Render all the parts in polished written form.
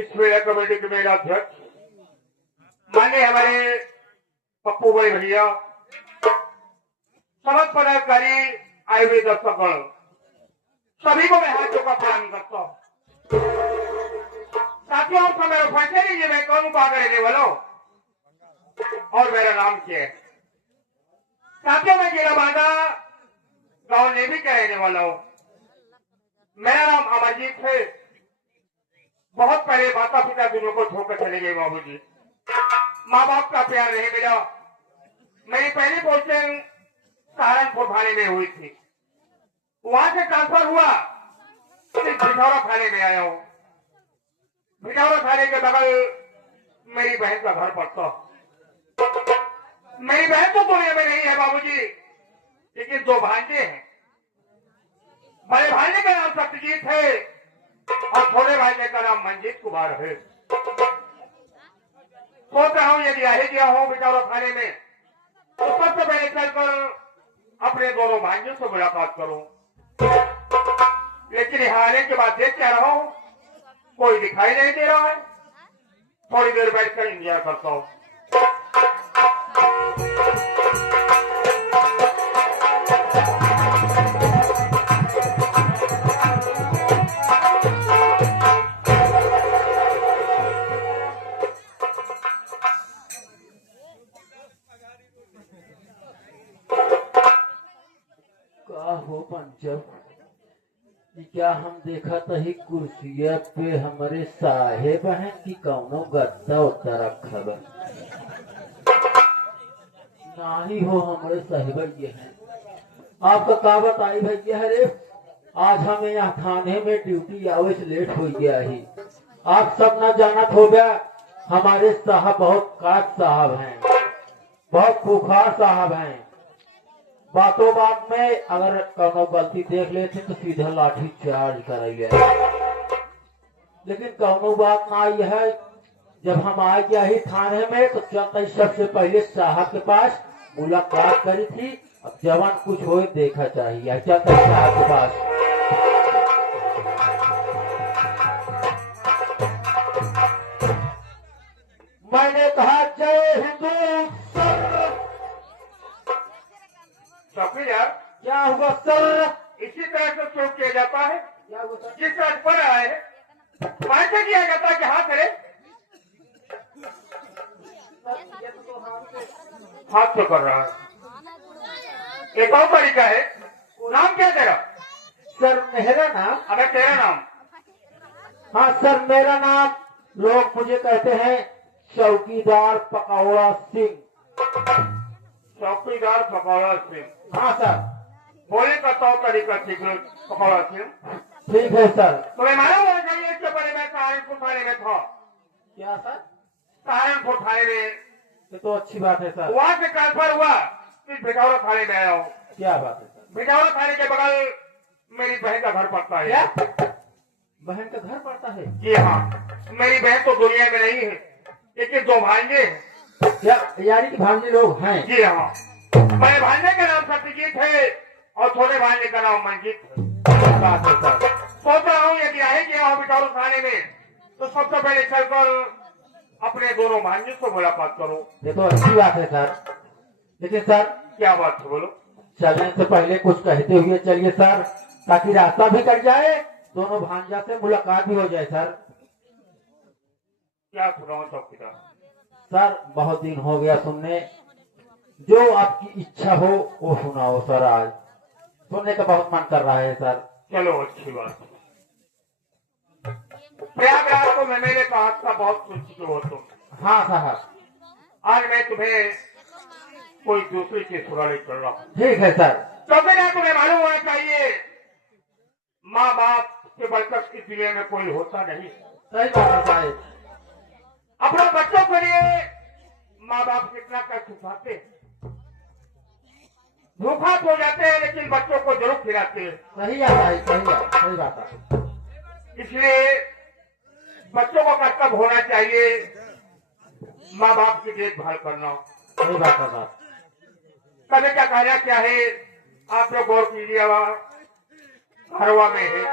इस मेला कमेटी के मेला अध्यक्ष माननीय हमारे पप्पू भाई भैया, समस्त पदाधिकारी, आए हुए दर्शकगण, सभी को मैं हाथों का प्रणाम करता हूँ। साथियों, आप समय फैसले लीजिए, मैं कौन कहा रहने वाला हूँ और मेरा नाम क्या है। साथियों, मैं जिला बांदा गांव नेवी का रहने वाला हूँ। मेरा नाम अमरजीत है। बहुत पहले माता पिता दोनों को छोड़कर चले गए बाबूजी। माँ बाप का प्यार नहीं मिला। मेरी पहली पोस्टिंग सहारनपुर थाने में हुई थी। वहां से ट्रांसफर हुआ, भिठौरा थाने में आया हूँ। भिठौरा थाने के बगल मेरी बहन का घर पड़ता। मेरी बहन तो दुनिया में नहीं है बाबूजी, लेकिन दो भांजे हैं। बड़े भांजे का नाम सत्यजीत है और छोटे भांजे का नाम मंजीत कुमार है। सोच रहा हूं यदि आए गया हूं भिठौरा थाने में तो सबसे पहले चलकर अपने दोनों भांजों से मुलाकात करूं। लेकिन यहाँ आने के बाद देख क्या रहा हूं, कोई दिखाई नहीं दे रहा है। थोड़ी देर बैठकर इंतजार करता हूं। का हो पंचम, क्या हम देखा तही कुर्सिया पे हमारे साहेब हैं कि कौनो गद्दा उतना रखा बा। नाही हो हमारे साहिब ये हैं। आपका का बताई भैया है रे, आज हमें यहाँ थाने में ड्यूटी आवे से लेट हो गया ही। आप सब न जानत हो गया, हमारे साहब बहुत काट साहब हैं, बहुत खुखार साहब हैं। बातों बात में अगर कोनो गलती देख लेते तो सीधा लाठी चार्ज कराइए। लेकिन कोनो बात ना आई है, जब हम आ गया ही थाने में तो चलते सबसे पहले साहब के पास मुलाकात करी थी। अब जवान कुछ हो देखा चाहिए, चलते साहब के पास। मैंने कहा जय हिंदू सर। चौकीदार, क्या हुआ सर? इसी तरह से शोक किया जाता है। क्या हुआ सर? जिस तरह पर आए ऐसे किया जाता है कि हाथ करे, हाथ तो कर रहा है। एक और तरीका है। नाम क्या तेरा? सर मेरा नाम? अबे तेरा नाम? हाँ सर मेरा नाम, लोग मुझे कहते हैं चौकीदार पकौड़ा सिंह। चौकीदार पकौड़ा सिंह। हाँ सर। बोले का तौर तरीका सीख लो पकौड़ा सिंह। ठीक है सर। तुम्हें मालूम होना चाहिए, इससे पहले मैं सहारनपुर थाने में था। क्या सर? सहारनपुर थाने में। ये तो अच्छी बात है सर। वहां से ट्रांसफर हुआ, फिर भिठौरा थाने में आया हूँ। क्या बात है सर? भिठौरा थाने के बगल मेरी बहन का घर पड़ता है। क्या बहन का घर पड़ता है? जी हाँ, मेरी बहन तो दुनिया में नहीं है, लेकिन दो भांजे हैं। क्या यानी कि भांजे लोग हैं? जी हाँ, बड़े भांजे का नाम सत्यजीत है और छोटे भांजे का नाम मंजीत है। बात है सर। सोच रहा हूँ यदि आए गया हूँ भिठौरा थाने में तो सबसे पहले चलकर अपने दोनों भांजों से मुलाकात करो। ये तो अच्छी बात है सर। लेकिन सर क्या बात है बोलो? चलने से पहले कुछ कहते हुए चलिए सर, ताकि रास्ता भी कट जाए, दोनों भांजा से मुलाकात भी हो जाए सर। क्या सुनाओ चौकीदार? सर बहुत दिन हो गया सुनने, जो आपकी इच्छा हो वो सुनाओ सर। आज सुनने का बहुत मन कर रहा है सर। चलो अच्छी बात। प्रयागराज को मैं मेरे पास का बहुत सुन चुके हो तुम। हाँ साहब। आज मैं तुम्हें कोई दूसरी चीज सुनाने चल रहा हूँ। ठीक है सर। चौकीदार, तुम्हें मालूम होना चाहिए, माँ बाप के बढ़कर इस दुनिया में कोई होता नहीं। सही बात है साहब। अपने बच्चों के लिए माँ बाप कितना कष्ट उठाते हैं, भूखा हो जाते हैं, लेकिन बच्चों को जरूर खिलाते हैं। सही आता है, सही बात है। इसलिए बच्चों को कर्तव्य होना चाहिए माँ बाप की देखभाल करना। सही बात है साहब। कभी क्या कहना क्या है, आप लोग गौर कीजिए। घरवा में है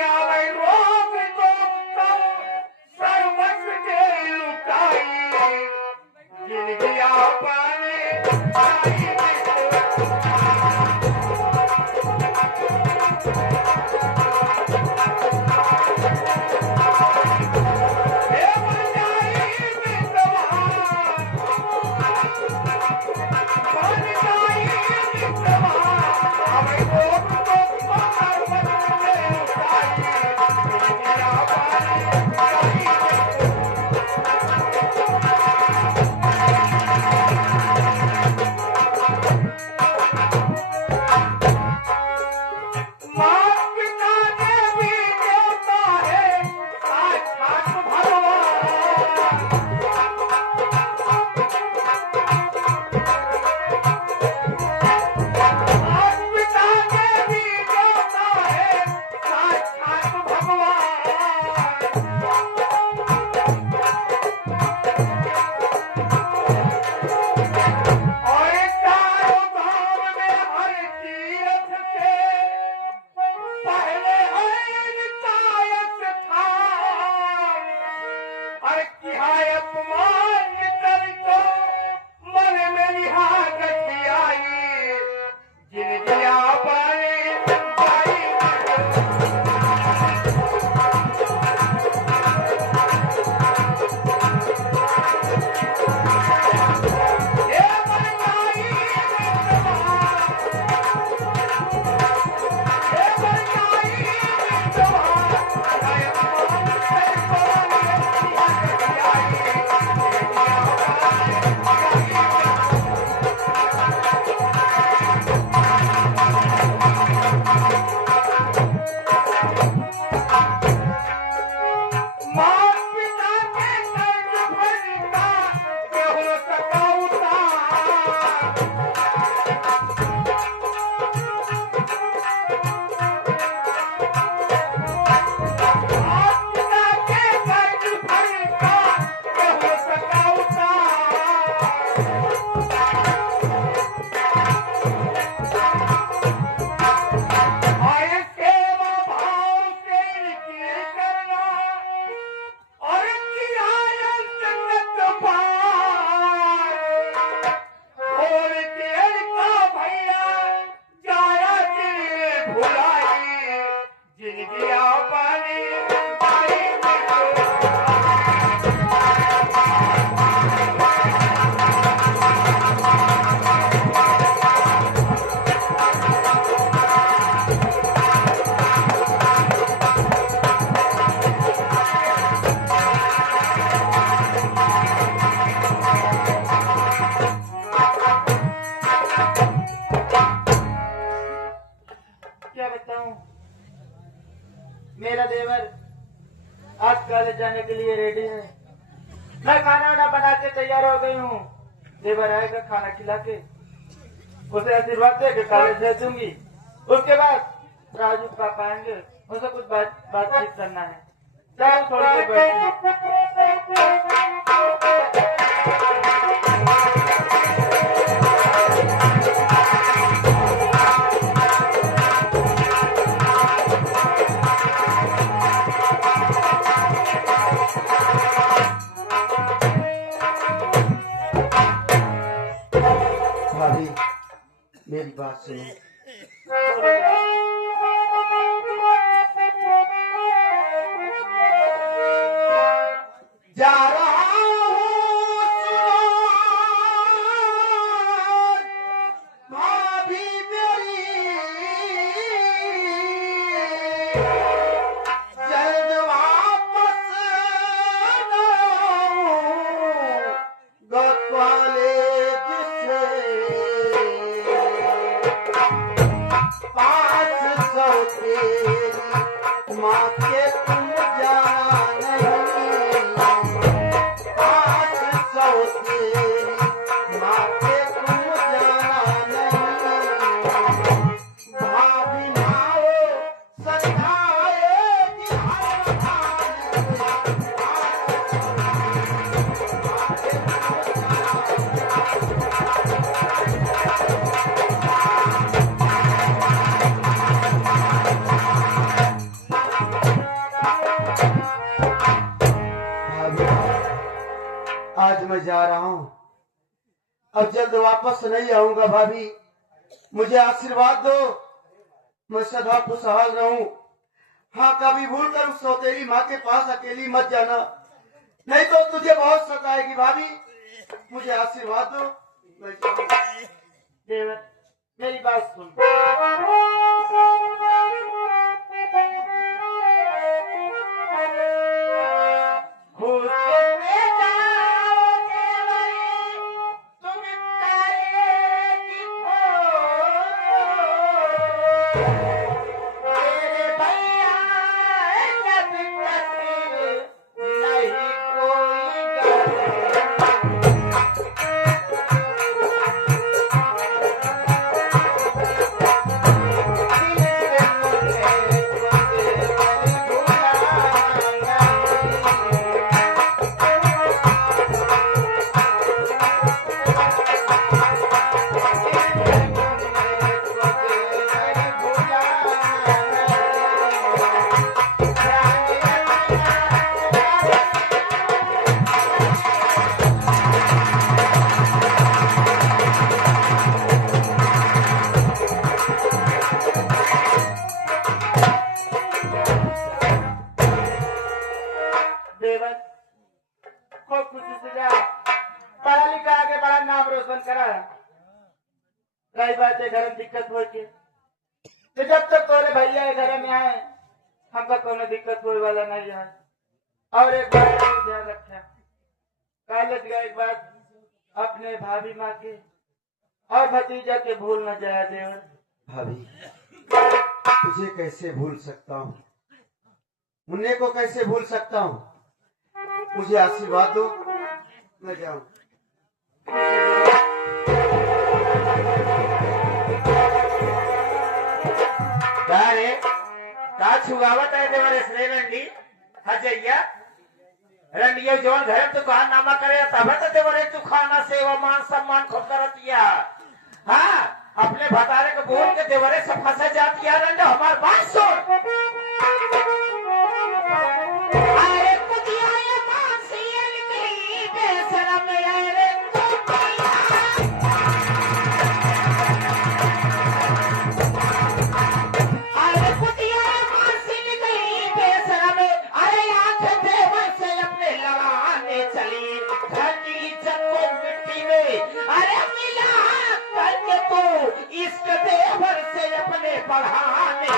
आवे रोग तो सर्वस के लुटाई जिंदगी आपने मेरा देवर आज कॉलेज जाने के लिए रेडी है। मैं खाना वाना बना के तैयार हो गई हूँ। देवर आएगा खाना खिला के, उसे आशीर्वाद दे के कॉलेज भेज दूंगी। उसके बाद राजू पापा आएंगे, उनसे कुछ बातचीत करना है। चल थोड़ी देर बैठिए। भाभी मेरी बात सुनो। जा रहा हूँ भाभी मेरी, जल्द वापस कॉलेज से 500 तेरी माँ के तुम जाना नहीं, 500 तेरी माँ के तुम जाना नहीं। भाभी नाओ सताएगी हर हाल में। मैं जा रहा हूँ, अब जल्द वापस नहीं आऊंगा। भाभी मुझे आशीर्वाद दो, मैं सदा खुशहाल रहूं। हाँ, कभी भूल कर उस सौतेली माँ के पास अकेली मत जाना, नहीं तो तुझे बहुत सताएगी। भाभी मुझे आशीर्वाद दो, मैं जाऊंगा। देवर मेरी बात सुन। देवर खूब खुशी से जा, पढ़ा लिखा आगे बड़ा नाम रोशन करा। कई बातें घर में दिक्कत हो के तो जब तक तोरे भैया घर में आए हमका कोनो दिक्कत होने वाला नहीं है। और एक बात का ध्यान रखना, कॉलेज गए एक बार अपने भाभी माँ के और भतीजा के भूल न जाया देवर। भाभी तुझे कैसे भूल सकता हूँ, मुन्ने को कैसे भूल सकता हूँ। मुझे आशीर्वाद दो, मैं जाऊं। का छुगावत है देवर इसने रंडी हजैया रंडियो जोन घर तो कहा नामा करे तब तो देवर तू खाना सेवा मान सम्मान खूब करतिया। हाँ, अपने भतारे को बोल के देवरे से फंसे जाती है। रंडो हमार बात सुन। अरे कुतिया ये मांसियल की बेशरम है रे पढ़ाने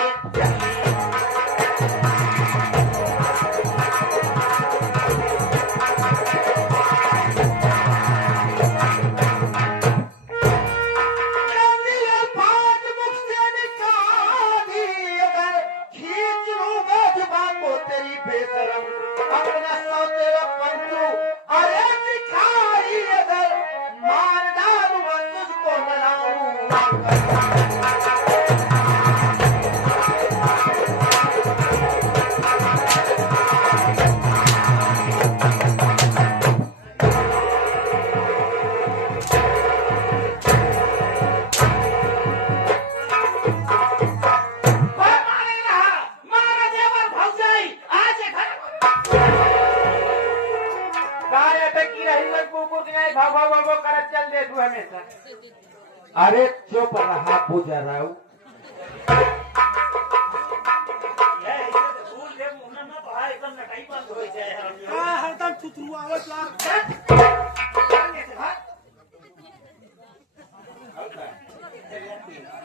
तेरी बेशरम अपना सौतेला पंचू, अरे भिखारी अगर मार डालूंगा तुझको मनाऊंगा। अरे चुप रहा बुजराऊ।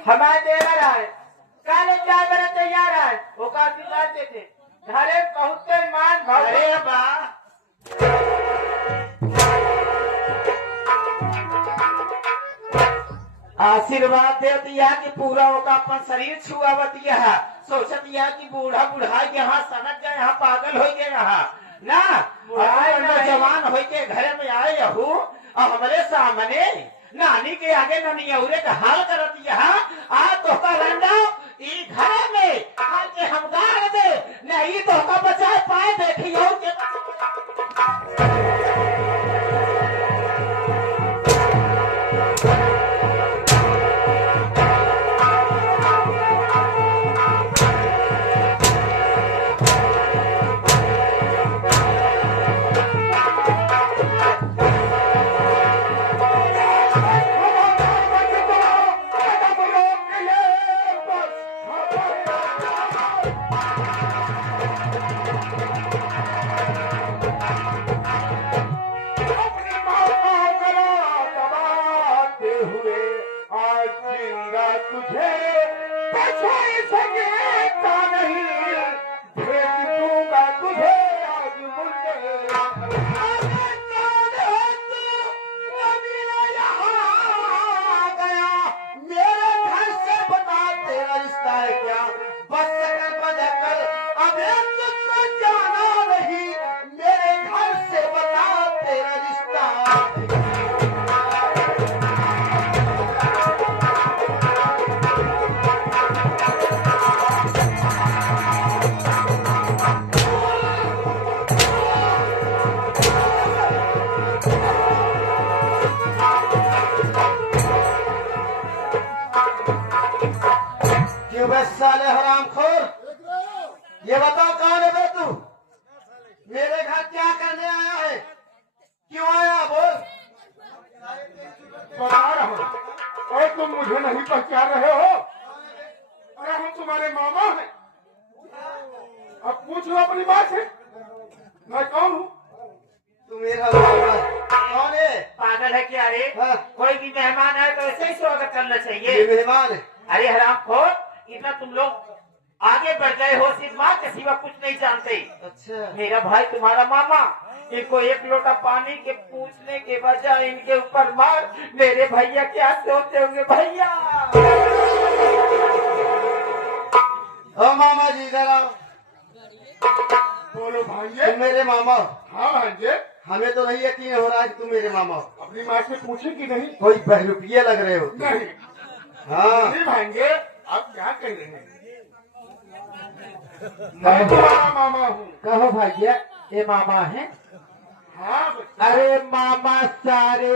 हमारे देवर है काले चाय मेरे तैयार है वो काफी लाते थे घरे पहुंचते मान भरे बा आशीर्वाद दे दिया कि पूरा होगा अपन शरीर छुआवत यह सोचत यह कि बूढ़ा बुढ़ा यहाँ सनक गए यहाँ पागल हो गए यहाँ ना जवान हो के घर में आए हूँ और हमारे सामने नानी के आगे नानी औरे का हाल करत यहाँ आ तो का रंडा ई घर में आके हम गाड़ दे नहीं तो का बचाए पाए देखियो के क्यों बे साले हरामखोर, ये बताओ कौन है बे तू? मेरे घर क्या करने आया है? क्यों आया बोल? बता रहा हूँ और तुम मुझे नहीं पहचान रहे हो? अरे हम तुम्हारे मामा हैं। अब पूछ लो अपनी बात है, मैं कौन हूँ? तू मेरा मामा कौन है? पागल है क्या रे? हाँ। कोई भी मेहमान आए तो ऐसे ही स्वागत करना ये चाहिए। मेहमान है। अरे हरामखोर, इतना तुम लोग आगे बढ़ गए हो, सिर्फ माँ के सिवा कुछ नहीं जानते। अच्छा मेरा भाई तुम्हारा मामा, इनको एक लोटा पानी के पूछने के बजाय इनके ऊपर मार। मेरे भैया क्या सोचते होंगे भैया? ओ मामा जी इधर आओ। बोलो भांजे। तुम मेरे मामा हो? हाँ भांजे। हमें तो नहीं यकीन हो रहा है कि तुम मेरे मामा हो। अपनी माँ से पूछे कि नहीं? कोई बहरूपिये लग रहे हो। नहीं। हाँ नहीं भांजे, आप क्या कह रहे हैं? मैं तुम्हारा मामा हूँ। कहो भैया, ये मामा है? हाँ बच्चा। अरे मामा सारे